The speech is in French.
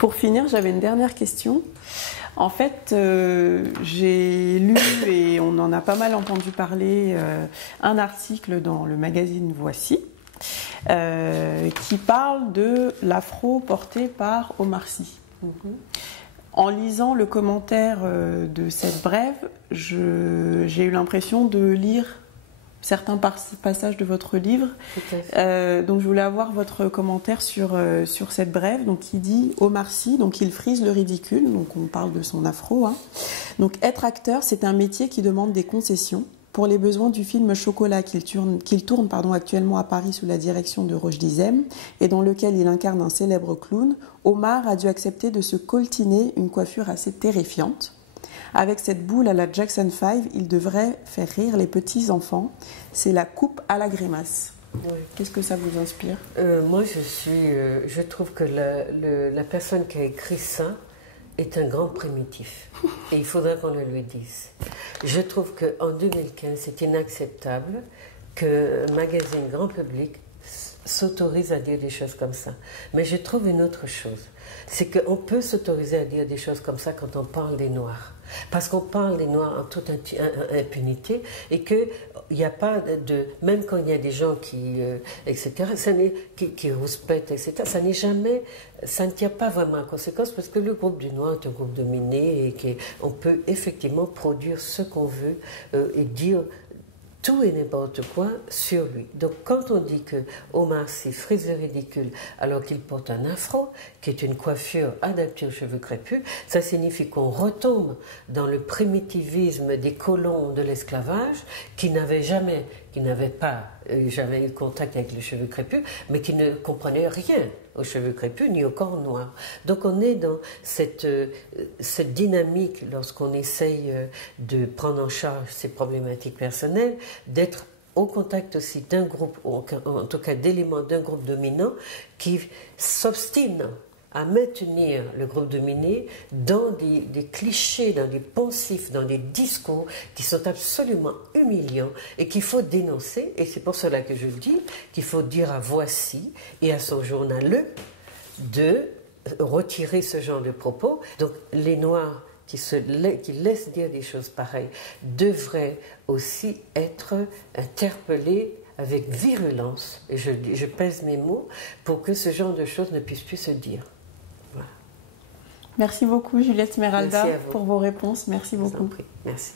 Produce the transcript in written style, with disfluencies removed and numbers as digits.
Pour finir, j'avais une dernière question. En fait, j'ai lu, et on en a pas mal entendu parler, un article dans le magazine Voici, qui parle de l'afro porté par Omar Sy. En lisant le commentaire de cette brève, j'ai eu l'impression de lire certains passages de votre livre. Donc je voulais avoir votre commentaire sur cette brève. Donc il dit Omar Sy, donc il frise le ridicule, donc on parle de son afro. Hein. Donc être acteur, c'est un métier qui demande des concessions. Pour les besoins du film Chocolat qu'il tourne actuellement à Paris sous la direction de Rochdy Zem et dans lequel il incarne un célèbre clown, Omar a dû accepter de se coltiner une coiffure assez terrifiante. Avec cette boule à la Jackson 5, il devrait faire rire les petits-enfants. C'est la coupe à la grimace. Oui. Qu'est-ce que ça vous inspire? Moi, je trouve que la personne qui a écrit ça est un grand primitif. Et il faudrait qu'on le lui dise. Je trouve qu'en 2015, c'est inacceptable qu'un magazine grand public s'autorise à dire des choses comme ça. Mais je trouve une autre chose. C'est qu'on peut s'autoriser à dire des choses comme ça quand on parle des Noirs. Parce qu'on parle des Noirs en toute impunité et qu'il n'y a pas de... Même quand il y a des gens etc., qui rouspètent, etc., ça ne tient pas vraiment en conséquence parce que le groupe du Noir est un groupe dominé et qu'on peut effectivement produire ce qu'on veut et dire tout et n'importe quoi sur lui. Donc quand on dit que Omar Sy frise le ridicule alors qu'il porte un afro, qui est une coiffure adaptée aux cheveux crépus, ça signifie qu'on retombe dans le primitivisme des colons de l'esclavage qui n'avaient pas jamais eu contact avec les cheveux crépus, mais qui ne comprenaient rien aux cheveux crépus ni au corps noir. Donc on est dans cette dynamique lorsqu'on essaye de prendre en charge ces problématiques personnelles, d'être au contact aussi d'un groupe, ou en tout cas d'éléments d'un groupe dominant qui s'obstine à maintenir le groupe dominé dans des clichés, dans des poncifs, dans des discours qui sont absolument humiliants et qu'il faut dénoncer. Et c'est pour cela que je dis qu'il faut dire à Voici et à son journal de retirer ce genre de propos. Donc les Noirs qui laissent dire des choses pareilles devraient aussi être interpellés avec virulence, et je pèse mes mots, pour que ce genre de choses ne puisse plus se dire. Voilà. Merci beaucoup Juliette Smeralda pour vos réponses. Merci beaucoup. Merci.